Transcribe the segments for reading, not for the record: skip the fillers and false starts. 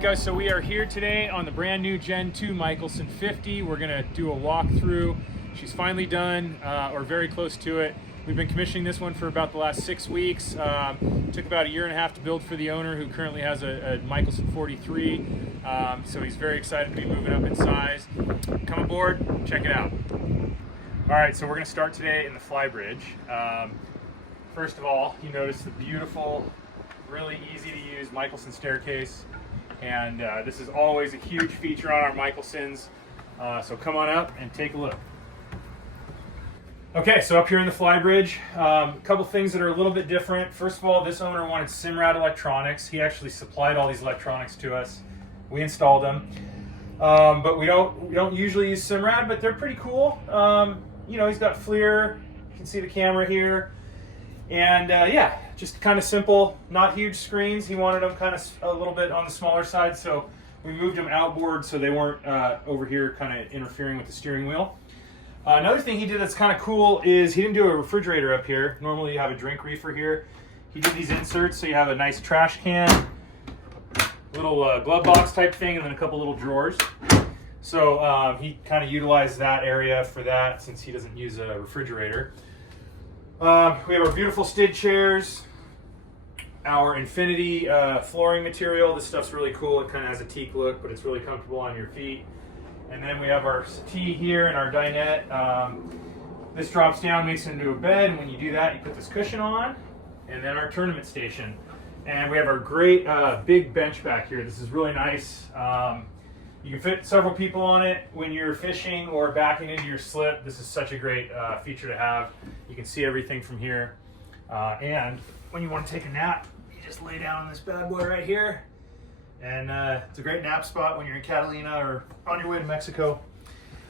right, guys, so we are here today on the brand new Gen II Mikelson 50. We're gonna do a walkthrough. She's finally done, or very close to it. We've been commissioning this one for about the last 6 weeks. Took about 1.5 years to build for the owner, who currently has a Mikelson 43. So he's very excited to be moving up in size. Come aboard, check it out. All right, so we're gonna start today in the flybridge. First of all, you notice the beautiful, really easy to use Mikelson staircase. And this is always a huge feature on our Mikelsons. So come on up and take a look. Okay, so up here in the flybridge, a couple things that are a little bit different. First of all, this owner wanted Simrad electronics. He actually supplied all these electronics to us. We installed them. But we don't usually use Simrad, but they're pretty cool. You know, he's got FLIR. You can see the camera here. And yeah, just kind of simple, not huge screens. He wanted them kind of a little bit on the smaller side, so we moved them outboard so they weren't over here kind of interfering with the steering wheel. Another thing he did that's kind of cool is he didn't do a refrigerator up here. Normally you have a drink reefer here. He did these inserts so you have a nice trash can, little glove box type thing, and then a couple little drawers. So he kind of utilized that area for that since he doesn't use a refrigerator. We have our beautiful Stid chairs, our Infinity flooring material. This stuff's really cool. It kind of has a teak look, but it's really comfortable on your feet. And then we have our settee here and our dinette. This drops down, makes it into a bed, and when you do that, you put this cushion on. And then our tournament station. And we have our great big bench back here. This is really nice. You can fit several people on it when you're fishing or backing into your slip. This is such a great feature to have. You can see everything from here. And when you want to take a nap, you just lay down on this bad boy right here. And it's a great nap spot when you're in Catalina or on your way to Mexico.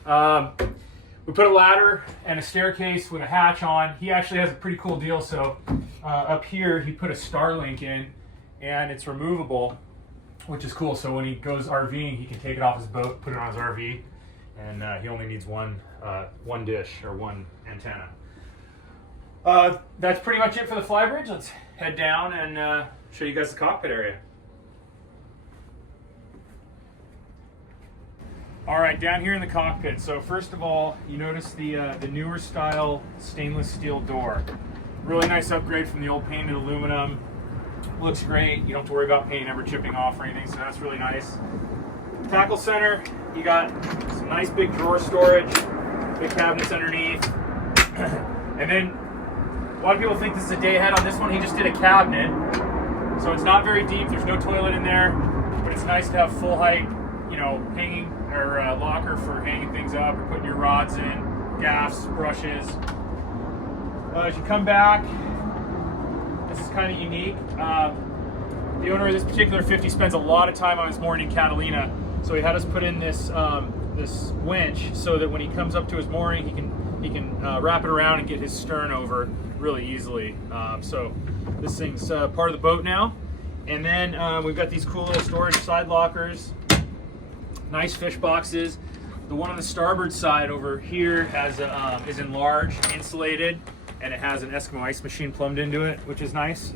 We put a ladder and a staircase with a hatch on. He actually has a pretty cool deal. So up here, he put a Starlink in, and it's removable, which is cool. So when he goes RVing, he can take it off his boat, put it on his RV, and he only needs one dish or one antenna. That's pretty much it for the flybridge. Let's head down and show you guys the cockpit area. All right, down here in the cockpit. So first of all, you notice the newer style stainless steel door. Really nice upgrade from the old painted aluminum. Looks great. You don't have to worry about paint ever chipping off or anything, so that's really nice. Tackle center, you got some nice big drawer storage, big cabinets underneath. And then a lot of people think this is a day ahead on this one. He just did a cabinet. So it's not very deep, there's no toilet in there, but it's nice to have full height, you know, hanging or locker for hanging things up or putting your rods in, gaffs, brushes. As you come back, this is kind of unique. The owner of this particular 50 spends a lot of time on his mooring in Catalina, so he had us put in this this winch so that when he comes up to his mooring, he can wrap it around and get his stern over really easily. So this thing's part of the boat now. And then we've got these cool little storage side lockers, nice fish boxes. The one on the starboard side over here has is enlarged, insulated, and it has an Eskimo ice machine plumbed into it, which is nice.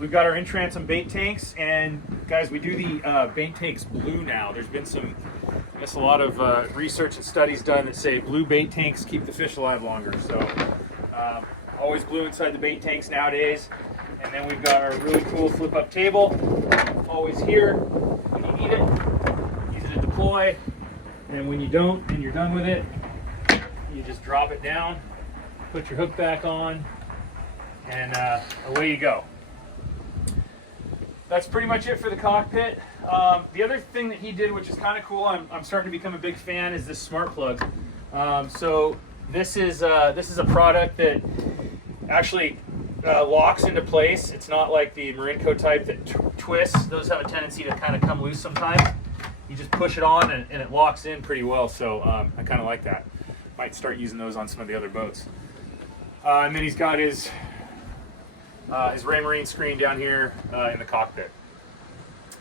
We've got our in-transom bait tanks, and guys, we do the bait tanks blue now. There's been a lot of research and studies done that say blue bait tanks keep the fish alive longer. So always blue inside the bait tanks nowadays. And then we've got our really cool flip-up table, always here when you need it. Easy to deploy. And when you don't and you're done with it, you just drop it down, put your hook back on, and away you go. That's pretty much it for the cockpit. The other thing that he did, which is kind of cool, I'm starting to become a big fan, is this smart plug. So this is a product that actually locks into place. It's not like the Marinco type that twists. Those have a tendency to kind of come loose sometimes. You just push it on and it locks in pretty well, so I kind of like that. Might start using those on some of the other boats. And then he's got his Raymarine screen down here in the cockpit.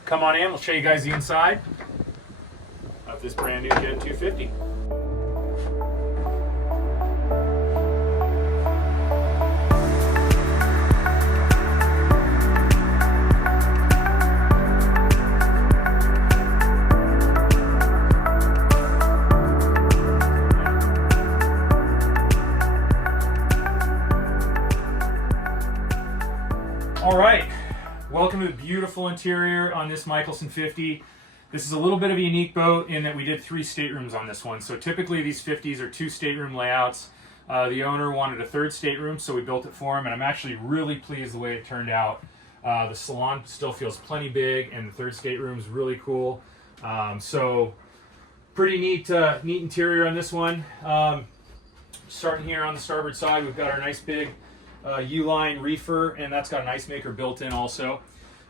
Come on in, we'll show you guys the inside of this brand new Gen 250. All right, welcome to the beautiful interior on this Mikelson 50. This is a little bit of a unique boat in that we did 3 staterooms on this one. So typically these 50s are 2 stateroom layouts. The owner wanted a 3rd stateroom, so we built it for him, and I'm actually really pleased the way it turned out. The salon still feels plenty big, and the 3rd stateroom is really cool. So pretty neat interior on this one. Starting here on the starboard side, we've got our nice big U-line reefer, and that's got an ice maker built in also.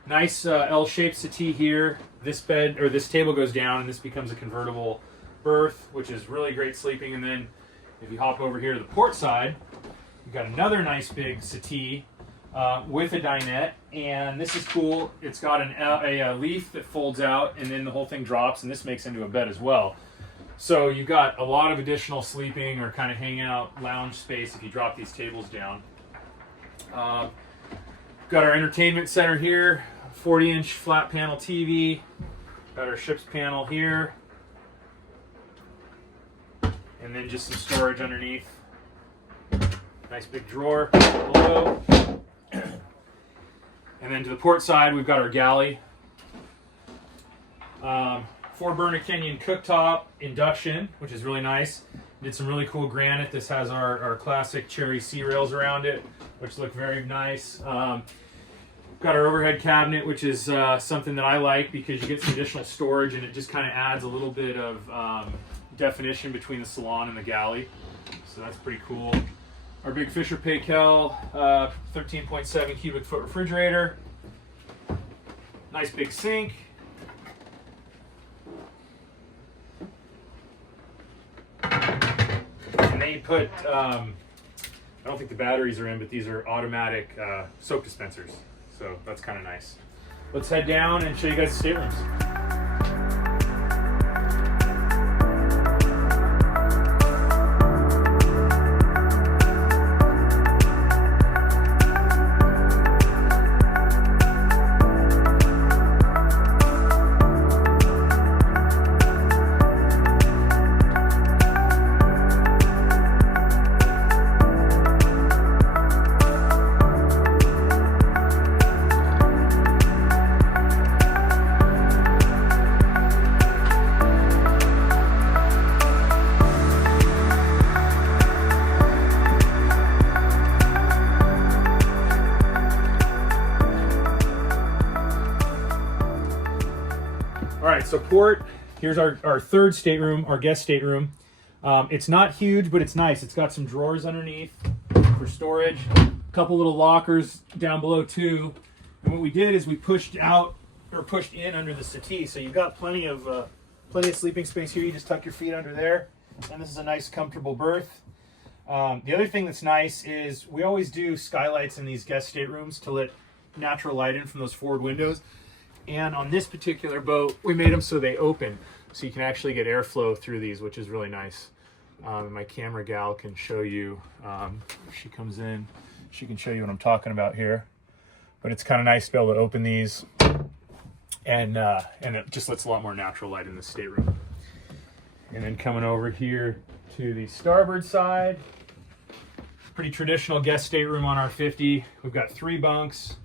Nice L-shaped settee here. This bed, or this table, goes down, and this becomes a convertible berth, which is really great sleeping. And then if you hop over here to the port side, you've got another nice big settee with a dinette, and this is cool. It's got a leaf that folds out, and then the whole thing drops, and this makes into a bed as well. So you've got a lot of additional sleeping or kind of hangout lounge space if you drop these tables down. Got our entertainment center here, 40-inch flat panel TV. Got our ship's panel here. And then just some storage underneath. Nice big drawer below. And then to the port side, we've got our galley. 4-burner Kenyan cooktop, induction, which is really nice. Did some really cool granite. This has our classic cherry sea rails around it, which look very nice. Got our overhead cabinet, which is something that I like because you get some additional storage, and it just kind of adds a little bit of definition between the salon and the galley. So that's pretty cool. Our big Fisher Paykel 13.7 cubic foot refrigerator. Nice big sink. And then you put, I don't think the batteries are in, but these are automatic soap dispensers. So that's kind of nice. Let's head down and show you guys the staterooms. Alright, so port, here's our 3rd stateroom, our guest stateroom. It's not huge, but it's nice. It's got some drawers underneath for storage, a couple little lockers down below too. And what we did is we pushed out, or pushed in under the settee, so you've got plenty of sleeping space here. You just tuck your feet under there, and this is a nice comfortable berth. The other thing that's nice is we always do skylights in these guest staterooms to let natural light in from those forward windows. And on this particular boat, we made them so they open, so you can actually get airflow through these, which is really nice. My camera gal can show you, if she comes in, she can show you what I'm talking about here. But it's kind of nice to be able to open these, and it just lets a lot more natural light in the stateroom. And then coming over here to the starboard side, pretty traditional guest stateroom on our 50. We've got 3 bunks.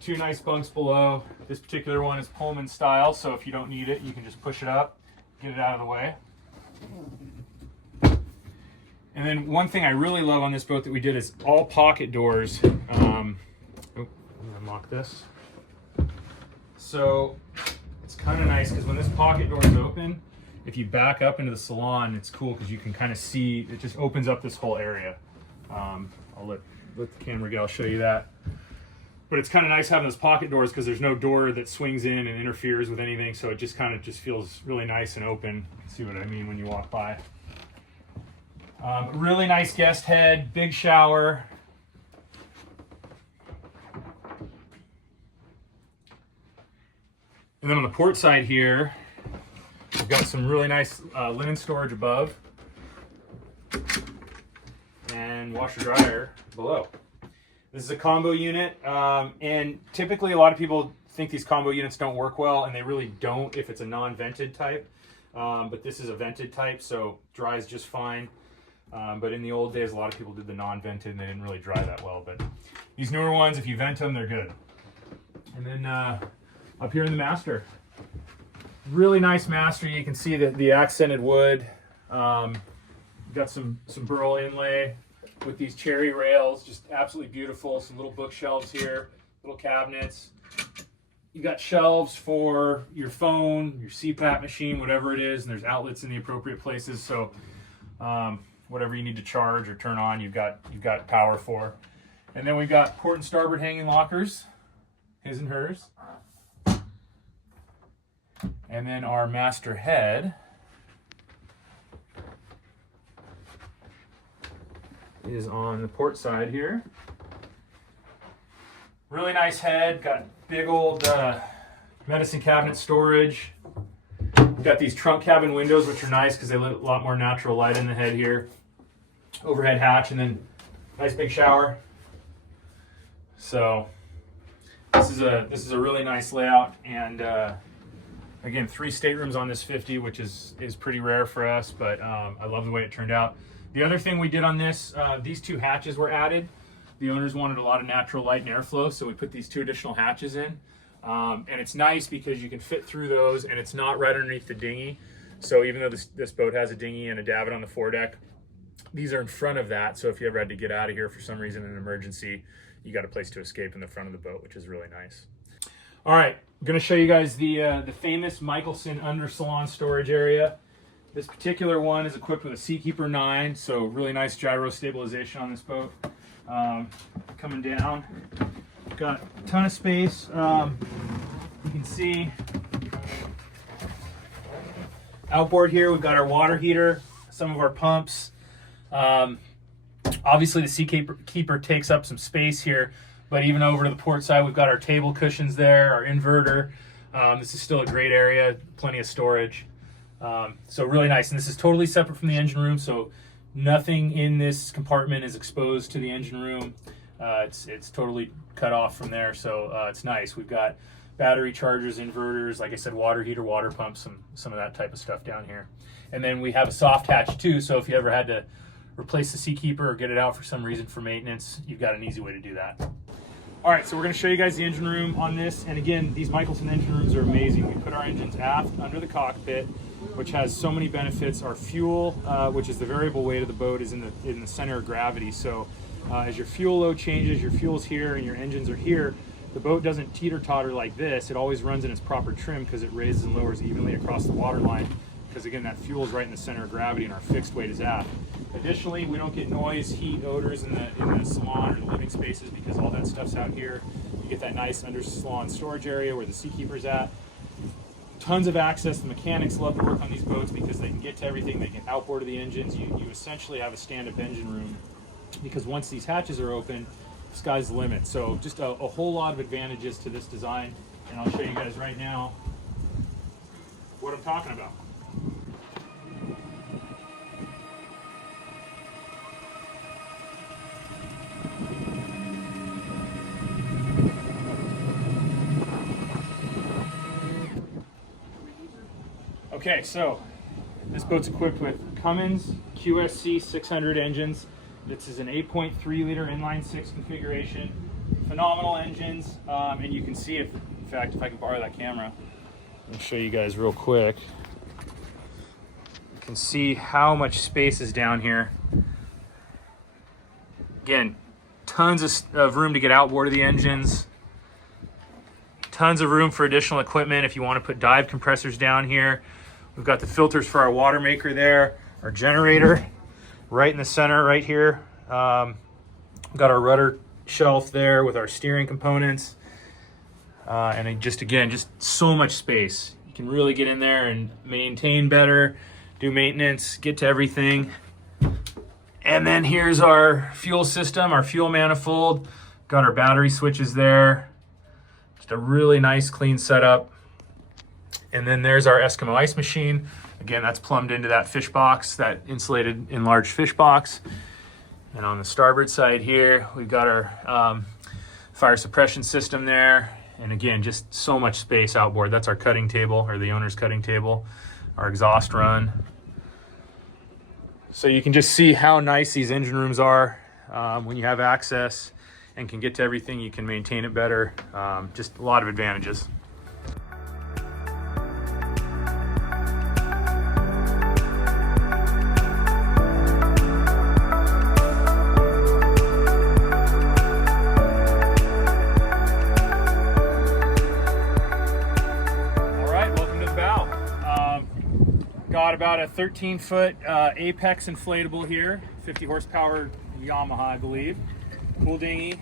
2 nice bunks below. This particular one is Pullman style, so if you don't need it, you can just push it up, get it out of the way. And then one thing I really love on this boat that we did is all pocket doors. Let me unlock this. So it's kind of nice because when this pocket door is open, if you back up into the salon, it's cool because you can kind of see, it just opens up this whole area. I'll let the camera gal show you that. But it's kind of nice having those pocket doors because there's no door that swings in and interferes with anything, so it just kind of feels really nice and open. See what I mean when you walk by. Really nice guest head, big shower. And then on the port side here, we've got some really nice linen storage above and washer dryer below. This is a combo unit, and typically a lot of people think these combo units don't work well, and they really don't if it's a non-vented type. But this is a vented type, so dries just fine. But in the old days, a lot of people did the non-vented and they didn't really dry that well. But these newer ones, if you vent them, they're good. And then up here in the master, really nice master. You can see the accented wood. Got some burl inlay with these cherry rails, just absolutely beautiful. Some little bookshelves here, little cabinets. You got shelves for your phone, your CPAP machine, whatever it is, and there's outlets in the appropriate places. So whatever you need to charge or turn on, you've got power for. And then we've got port and starboard hanging lockers, his and hers. And then our master head is on the port side here. Really nice head, got big old medicine cabinet storage. Got these trunk cabin windows, which are nice because they let a lot more natural light in the head here. Overhead hatch, and then nice big shower. So this is a really nice layout, and again, 3 staterooms on this 50, which is pretty rare for us, but I love the way it turned out. The other thing we did on this, these 2 hatches were added. The owners wanted a lot of natural light and airflow, so we put these 2 additional hatches in. And it's nice because you can fit through those, and it's not right underneath the dinghy. So even though this boat has a dinghy and a davit on the foredeck, these are in front of that. So if you ever had to get out of here for some reason in an emergency, you got a place to escape in the front of the boat, which is really nice. All right, I'm going to show you guys the famous Mikelson under salon storage area. This particular one is equipped with a Seakeeper 9, so really nice gyro stabilization on this boat. Coming down, got a ton of space. You can see outboard here, we've got our water heater, some of our pumps. Obviously the Seakeeper takes up some space here, but even over to the port side, we've got our table cushions there, our inverter. This is still a great area, plenty of storage. So really nice, and this is totally separate from the engine room, so nothing in this compartment is exposed to the engine room. It's totally cut off from there, so it's nice. We've got battery chargers, inverters, like I said, water heater, water pumps, some of that type of stuff down here. And then we have a soft hatch too, so if you ever had to replace the Seakeeper or get it out for some reason for maintenance, you've got an easy way to do that. All right, so we're gonna show you guys the engine room on this. And again, these Mikelson engine rooms are amazing. We put our engines aft under the cockpit, which has so many benefits. Our fuel, which is the variable weight of the boat, is in the center of gravity. So as your fuel load changes, your fuel's here and your engines are here, the boat doesn't teeter-totter like this. It always runs in its proper trim because it raises and lowers evenly across the water line. Because again, that fuel is right in the center of gravity and our fixed weight is aft. Additionally, we don't get noise, heat, odors in the salon or the living spaces because all that stuff's out here. You get that nice under salon storage area where the Seakeeper's at. Tons of access. The mechanics love to work on these boats because they can get to everything. They can outboard of the engines. You essentially have a stand-up engine room because once these hatches are open, the sky's the limit. So just a whole lot of advantages to this design, and I'll show you guys right now what I'm talking about. Okay, so this boat's equipped with Cummins QSC 600 engines. This is an 8.3 liter inline 6 configuration. Phenomenal engines, and you can see, in fact, if I can borrow that camera, I'll show you guys real quick. You can see how much space is down here. Again, tons of room to get outboard of the engines. Tons of room for additional equipment if you want to put dive compressors down here. We've got the filters for our water maker there, our generator right in the center right here. We've got our rudder shelf there with our steering components. And just so much space. You can really get in there and maintain better, do maintenance, get to everything. And then here's our fuel system, our fuel manifold. Got our battery switches there. Just a really nice, clean setup. And then there's our Eskimo ice machine. Again, that's plumbed into that fish box, that insulated enlarged fish box. And on the starboard side here, we've got our fire suppression system there. And again, just so much space outboard. That's our cutting table, or the owner's cutting table. Our exhaust run. So you can just see how nice these engine rooms are when you have access and can get to everything. You can maintain it better. Just a lot of advantages. Got about a 13-foot Apex inflatable here, 50 horsepower Yamaha, I believe. Cool dinghy.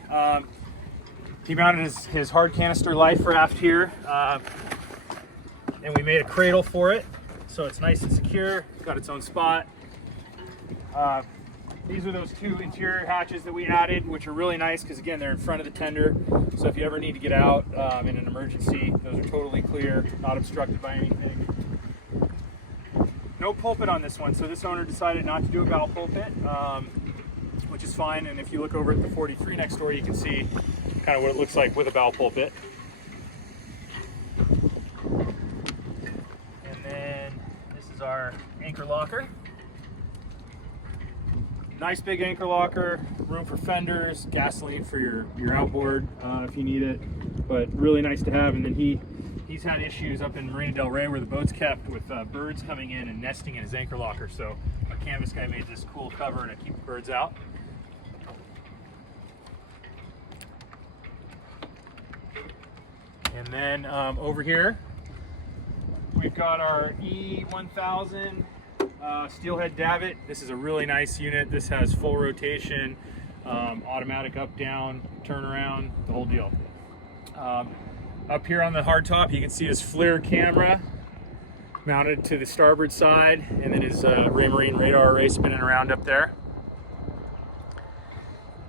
He mounted his hard canister life raft here, and we made a cradle for it, so it's nice and secure. It's got its own spot. These are those two interior hatches that we added, which are really nice because, again, they're in front of the tender. So if you ever need to get out in an emergency, those are totally clear, not obstructed by anything. No pulpit on this one, so this owner decided not to do a bow pulpit, which is fine. And if you look over at the 43 next door, you can see kind of what it looks like with a bow pulpit. And then this is our anchor locker. Nice big anchor locker, room for fenders, gasoline for your outboard if you need it, but really nice to have. And then he's had issues up in Marina del Rey where the boat's kept with birds coming in and nesting in his anchor locker. So our canvas guy made this cool cover to keep the birds out. And then over here, we've got our E1000 steelhead davit. This is a really nice unit. This has full rotation, automatic up, down, turnaround, the whole deal. Up here on the hardtop, you can see his FLIR camera mounted to the starboard side, and then his Raymarine radar array spinning around up there.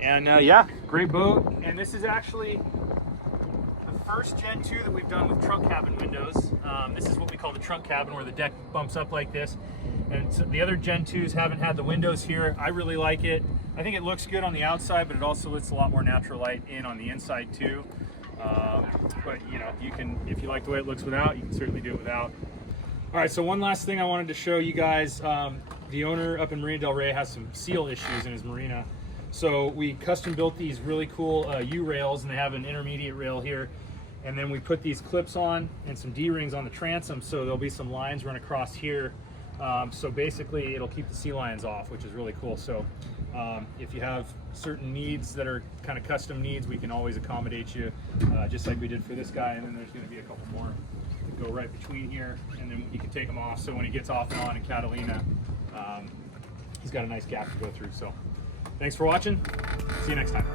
And yeah, great boat. And this is actually the first Gen II that we've done with trunk cabin windows. This is what we call the trunk cabin, where the deck bumps up like this. And so the other Gen IIs haven't had the windows here. I really like it. I think it looks good on the outside, but it also lets a lot more natural light in on the inside too. But you know, you can, if you like the way it looks without, you can certainly do it without. All right, so one last thing I wanted to show you guys. The owner up in Marina del Rey has some seal issues in his marina. So we custom built these really cool U-rails, and they have an intermediate rail here. And then we put these clips on and some D-rings on the transom, so there'll be some lines run across here. So basically it'll keep the sea lions off, which is really cool. So if you have certain needs that are kind of custom needs, we can always accommodate you, just like we did for this guy. And then there's going to be a couple more that go right between here, and then you can take them off. So when he gets off and on in Catalina, he's got a nice gap to go through. So thanks for watching. See you next time.